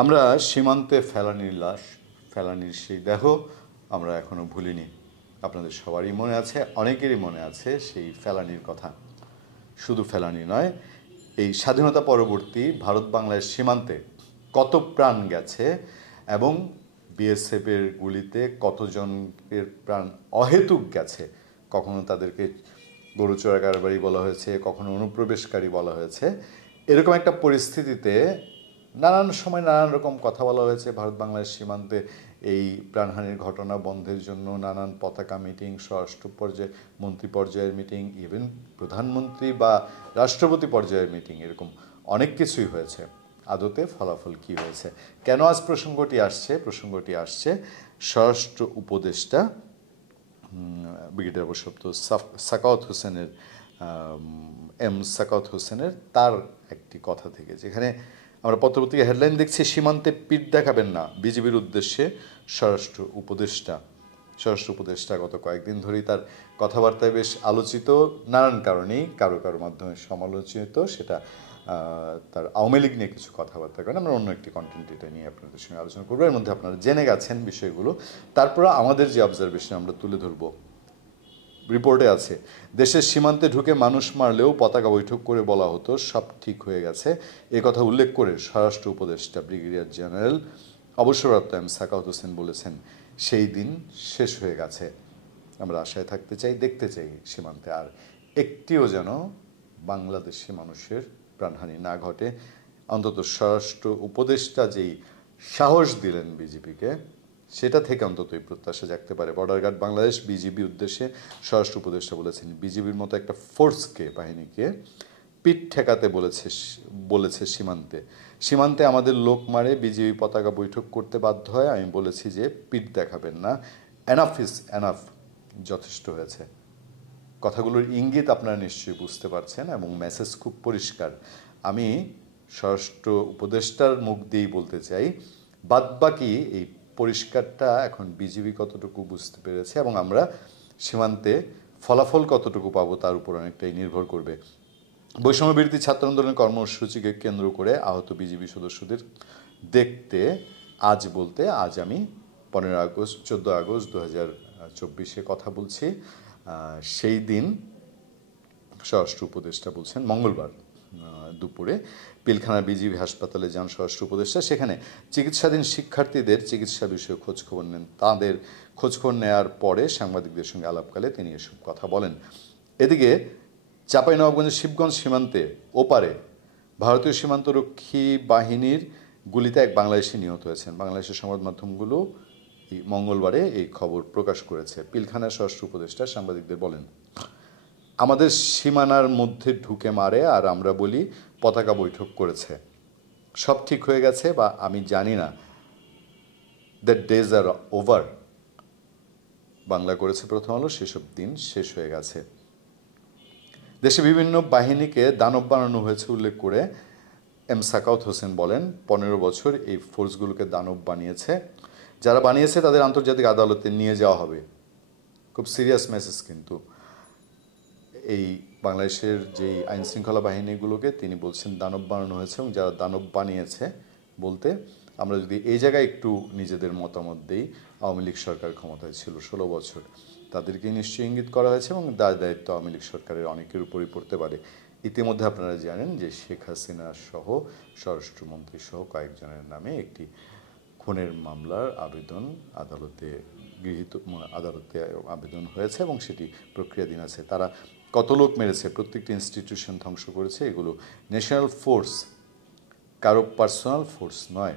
আমরা সীমান্তে ফেলানির লাশ, ফেলানির সেই দেহ আমরা এখনো ভুলিনি। আপনাদের সবারই মনে আছে, অনেকেরই মনে আছে সেই ফেলানির কথা। শুধু ফেলানি নয়, এই স্বাধীনতা পরবর্তী ভারত বাংলার সীমান্তে কত প্রাণ গেছে এবং বিএসএফের গুলিতে কতজনের প্রাণ অহেতুক গেছে। কখনো তাদেরকে গরু চোরাকারবারি বলা হয়েছে, কখনো অনুপ্রবেশকারী বলা হয়েছে। এরকম একটা পরিস্থিতিতে নানান সময় নানান রকম কথা বলা হয়েছে। ভারত বাংলাদেশ সীমান্তে এই প্রাণহানির ঘটনা বন্ধের জন্য নানান পতাকা মিটিং, স্বরাষ্ট্র পর্যায়ে মন্ত্রী পর্যায়ের মিটিং, ইভেন প্রধানমন্ত্রী বা রাষ্ট্রপতি পর্যায়ের মিটিং, এরকম অনেক কিছুই হয়েছে। আদতে ফলাফল কি হয়েছে? কেন আজ প্রসঙ্গটি আসছে স্বরাষ্ট্র উপদেষ্টা ব্রিগেডিয়ার অবসরপ্রাপ্ত সাখাওয়াত হোসেনের, সাখাওয়াত হোসেনের তার একটি কথা থেকে, যেখানে আমরা পত্রপত্রিকা হেডলাইন দেখছি, সীমান্তে পিঠ দেখাবেন না বিজিবির উদ্দেশ্যে স্বরাষ্ট্র উপদেষ্টা গত কয়েকদিন ধরেই তার কথাবার্তায় বেশ আলোচিত, নানান কারণেই, কারো মাধ্যমে সমালোচিত। সেটা তার আওয়ামী লীগ নিয়ে কিছু কথাবার্তা করেন। আমরা অন্য একটি কন্টেন্ট এটা নিয়ে আপনাদের সঙ্গে আলোচনা করবো। এর মধ্যে আপনারা জেনে গেছেন বিষয়গুলো। তারপরে আমাদের যে অবজারভেশন আমরা তুলে ধরবো। রিপোর্টে আছে, দেশের সীমান্তে ঢুকে মানুষ মারলেও পতাকা বৈঠক করে বলা হতো সব ঠিক হয়ে গেছে। এ কথা উল্লেখ করে স্বরাষ্ট্র উপদেষ্টা ব্রিগেডিয়ার জেনারেল অবসরপ্রাপ্ত সাখাওয়াত হোসেন বলেছেন, সেই দিন শেষ হয়ে গেছে। আমরা আশায় থাকতে চাই, দেখতে চাই সীমান্তে আর একটিও যেন বাংলাদেশি মানুষের প্রাণহানি না ঘটে। অন্তত স্বরাষ্ট্র উপদেষ্টা যেই সাহস দিলেন বিজেপিকে, সেটা থেকে অন্ততই প্রত্যাশা জাগতে পারে। বর্ডার গার্ড বাংলাদেশ বিজিবি উদ্দেশ্যে স্বরাষ্ট্র উপদেষ্টা বলেছেন, বিজিবির মতো একটা বাহিনীকে পিঠ ঠেকাতে বলেছে সীমান্তে আমাদের লোক মারে, বিজিবি পতাকা বৈঠক করতে বাধ্য হয়। আমি বলেছি যে পিঠ দেখাবেন না, এনাফ ইজ এনাফ, যথেষ্ট হয়েছে। কথাগুলোর ইঙ্গিত আপনারা নিশ্চয়ই বুঝতে পারছেন এবং মেসেজ খুব পরিষ্কার। আমি স্বরাষ্ট্র উপদেষ্টার মুখ দিয়েই বলতে চাই, বাদবাকি এই পরিষ্কারটা এখন বিজিবি কতটুকু বুঝতে পেরেছে এবং আমরা সীমান্তে ফলাফল কতটুকু পাবো তার উপর অনেকটাই নির্ভর করবে। বৈষম্য বিরোধী ছাত্র আন্দোলনের কর্মসূচিকে কেন্দ্র করে আহত বিজিবি সদস্যদের দেখতে আজ আমি 14 আগস্ট 2024 কথা বলছি। সেই দিন স্বরাষ্ট্র উপদেষ্টা বলছেন, মঙ্গলবার দুপুরে পিলখানা বিজিবি হাসপাতালে যান স্বরাষ্ট্র উপদেষ্টা। সেখানে চিকিৎসাধীন শিক্ষার্থীদের চিকিৎসা বিষয়ে খোঁজখবর নেন। তাদের খোঁজখবর নেওয়ার পরে সাংবাদিকদের সঙ্গে আলাপকালে তিনি এসব কথা বলেন। এদিকে চাঁপাইনবাবগঞ্জের শিবগঞ্জ সীমান্তে ওপারে ভারতীয় সীমান্তরক্ষী বাহিনীর গুলিতে এক বাংলাদেশি নিহত হয়েছেন। বাংলাদেশের সংবাদ মাধ্যমগুলো মঙ্গলবারে এই খবর প্রকাশ করেছে। পিলখানার স্বরাষ্ট্র উপদেষ্টা সাংবাদিকদের বলেন, আমাদের সীমানার মধ্যে ঢুকে মারে আর আমরা বলি পতাকা বৈঠক করেছে, সব ঠিক হয়ে গেছে, বা আমি জানি না, that days are over. Bangla করেছে প্রথম আলো, সেসব দিন শেষ হয়ে গেছে। দেশে বিভিন্ন বাহিনীকে দানব বানানো হয়েছে উল্লেখ করে সাখাওয়াত হোসেন বলেন, 15 বছর এই ফোর্সগুলোকে দানব বানিয়েছে। যারা বানিয়েছে তাদের আন্তর্জাতিক আদালতে নিয়ে যাওয়া হবে। খুব সিরিয়াস মেসেজ কিন্তু। এই বাংলাদেশের যেই আইনশৃঙ্খলা বাহিনীগুলোকে তিনি বলছেন দানব বানানো হয়েছে, এবং যারা দানব বানিয়েছে বলতে আমরা যদি এই জায়গায় একটু নিজেদের মতামত দিই, আওয়ামী লীগ সরকার ক্ষমতায় ছিল 16 বছর, তাদেরকে নিশ্চয়ই ইঙ্গিত করা হয়েছে এবং দায়িত্ব আওয়ামী লীগ সরকারের অনেকের উপরই পড়তে পারে। ইতিমধ্যে আপনারা জানেন যে শেখ হাসিনা সহ স্বরাষ্ট্রমন্ত্রী সহ কয়েকজনের নামে একটি খুনের মামলার আবেদন আদালতে আবেদন হয়েছে এবং সেটি প্রক্রিয়াধীন আছে। তারা কত লোক মেরেছে, প্রত্যেকটি ইনস্টিটিউশন ধ্বংস করেছে, এগুলো ন্যাশনাল ফোর্স, কারো পার্সোনাল ফোর্স নয়।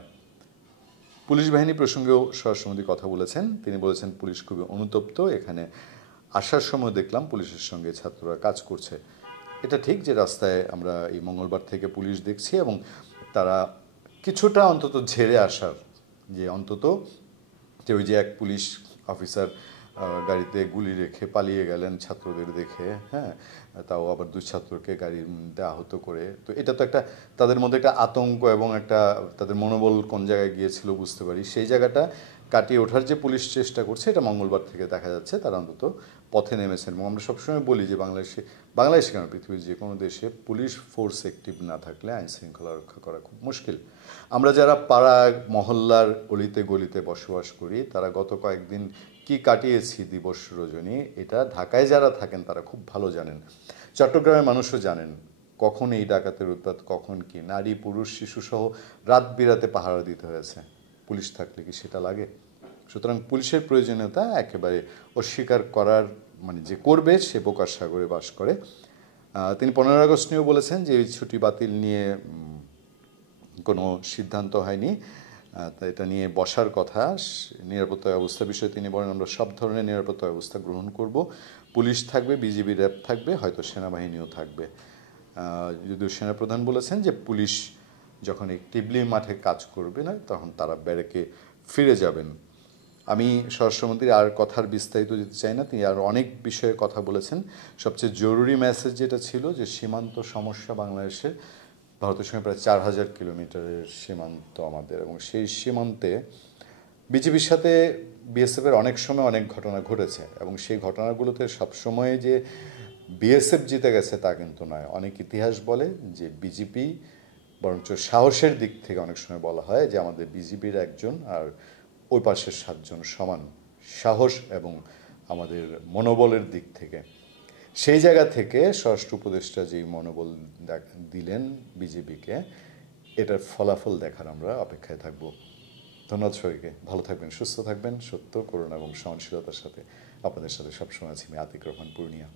পুলিশ বাহিনী প্রসঙ্গেও স্বরাষ্ট্রমন্ত্রী কথা বলেছেন। তিনি বলেছেন, পুলিশ খুবই অনুতপ্ত। এখানে আসার সময় দেখলাম পুলিশের সঙ্গে ছাত্ররা কাজ করছে। এটা ঠিক যে রাস্তায় আমরা এই মঙ্গলবার থেকে পুলিশ দেখছি এবং তারা কিছুটা অন্তত ঝেড়ে আসার, যে অন্তত যে ওই যে এক পুলিশ অফিসার গাড়িতে গুলি রেখে পালিয়ে গেলেন ছাত্রদের দেখে, হ্যাঁ, তাও আবার 2 ছাত্রকে গাড়ির মধ্যে আহত করে। তো এটা তো একটা তাদের মধ্যে একটা আতঙ্ক এবং একটা তাদের মনোবল কোন জায়গায় গিয়েছিল বুঝতে পারি। সেই জায়গাটা কাটিয়ে ওঠার যে পুলিশ চেষ্টা করছে, এটা মঙ্গলবার থেকে দেখা যাচ্ছে তারা অন্তত পথে নেমেছেন। এবং আমরা সবসময় বলি যে বাংলাদেশে কেন, পৃথিবীর যে কোনো দেশে পুলিশ ফোর্স অ্যাক্টিভ না থাকলে আইন শৃঙ্খলা রক্ষা করা খুব মুশকিল। আমরা যারা পাড়া মহল্লার অলিতে গলিতে বসবাস করি তারা গত কয়েকদিন কি কাটিয়েছি দিবস রজনী, এটা ঢাকায় যারা থাকেন তারা খুব ভালো জানেন, চট্টগ্রামের মানুষও জানেন কখন এই ডাকাতের উৎপাত, কখন কি নারী পুরুষ শিশুসহ রাত বিরাতে পাহারা দিতে হয়েছে। পুলিশ থাকলে কি সেটা লাগে? সুতরাং পুলিশের প্রয়োজনীয়তা একেবারে অস্বীকার করার, মানে যে করবে সে বোকার সাগরে বাস করে। তিনি 15 আগস্ট নিয়েও বলেছেন যে এই ছুটি বাতিল নিয়ে কোনো সিদ্ধান্ত হয়নি, এটা নিয়ে বসার কথা। নিরাপত্তা ব্যবস্থা বিষয়ে তিনি বলেন আমরা সব ধরনের নিরাপত্তা ব্যবস্থা গ্রহণ করব, পুলিশ থাকবে, বিজিবি র্যাব থাকবে, হয়তো সেনাবাহিনীও থাকবে। যদিও সেনাপ্রধান বলেছেন যে পুলিশ যখন এই টিবলি মাঠে কাজ করবে না তখন তারা ব্যারেকে ফিরে যাবেন। আমি স্বরাষ্ট্রমন্ত্রী আর কথার বিস্তারিত যেতে চাই না, তিনি আর অনেক বিষয়ে কথা বলেছেন। সবচেয়ে জরুরি মেসেজ যেটা ছিল যে সীমান্ত সমস্যা বাংলাদেশের, ভারতের সঙ্গে প্রায় 4000 কিলোমিটারের সীমান্ত আমাদের, এবং সেই সীমান্তে বিজেপির সাথে বিএসএফের অনেক সময় অনেক ঘটনা ঘটেছে, এবং সেই ঘটনাগুলোতে সবসময় যে বিএসএফ জিতে গেছে তা কিন্তু নয়। অনেক ইতিহাস বলে যে বিজেপি বরঞ্চ সাহসের দিক থেকে অনেক সময় বলা হয় যে আমাদের বিজেপির একজন আর ওই পাশের 7 জন সমান সাহস এবং আমাদের মনোবলের দিক থেকে। সেই জায়গা থেকে স্বরাষ্ট্র উপদেষ্টা যেই মনোবল দিলেন বিজেপিকে, এটার ফলাফল দেখার আমরা অপেক্ষায় থাকব। ধন্যবাদ সবাইকে, ভালো থাকবেন, সুস্থ থাকবেন। সত্য, করুণা এবং সহনশীলতার সাথে আপনাদের সাথে সবসময় আছি আমি আতিক রহমান, পূর্ণিয়া।